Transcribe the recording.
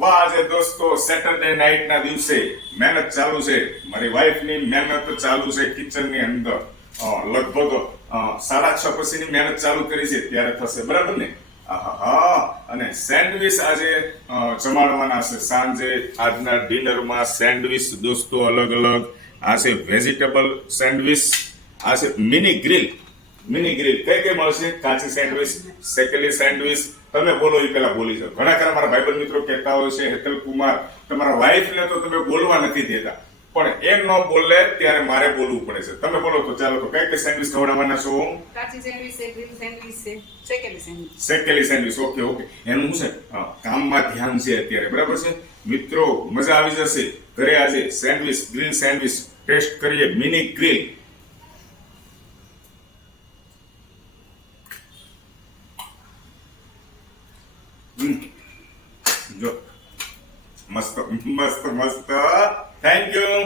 વાહ આજે દોસ્તો સેટરડે નાઇટ ના દિવસે મહેનત ચાલુ છે, મારી વાઈફ ની મહેનત ચાલુ છે કિચન ની અંદર. લગભગ 6:30 પછીની મહેનત ચાલુ કરી છે ત્યારે થશે, બરાબર ને? આહાહા. અને સેન્ડવિચ આજે જમાડવાના છે સાંજે. આજના ડિનરમાં સેન્ડવિચ દોસ્તો અલગ અલગ. આ છે વેજીટેબલ સેન્ડવિચ, આ છે મિની ગ્રીલ. મિની ગ્રીલ કઈ મળશે? કાચી સેન્ડવિચ, શેકેલી સેન્ડવિચ. તમે બોલો એ પેલા બોલી જાઓ. ઘણા ખરા મારા ભાઈબંધ મિત્રો કહેતા હોય છે, હેતલ કુમાર તમારા વાઈફ ને તો તમે બોલવા નથી દેતા, પણ એ ન બોલે ત્યારે મારે બોલવું પડે છે. તમે બોલો તો ચાલો. તો કઈ સેન્ડવિચ ખવડાવવાના છો? કાચી સેન્ડવિચ છે, ગ્રીલ સેન્ડવિચ છે, શેકેલી સેન્ડવિચ. શેકેલી સેન્ડવિચ. Okay okay. એનું શું છે, કામમાં ધ્યાન છે અત્યારે, બરાબર છે મિત્રો? મજા આવી જશે ઘરે આજે સેન્ડવિચ, ગ્રીલ સેન્ડવિચ ટેસ્ટ કરીએ. Mini grill. જો મસ્ત મસ્ત મસ્ત. Thank you.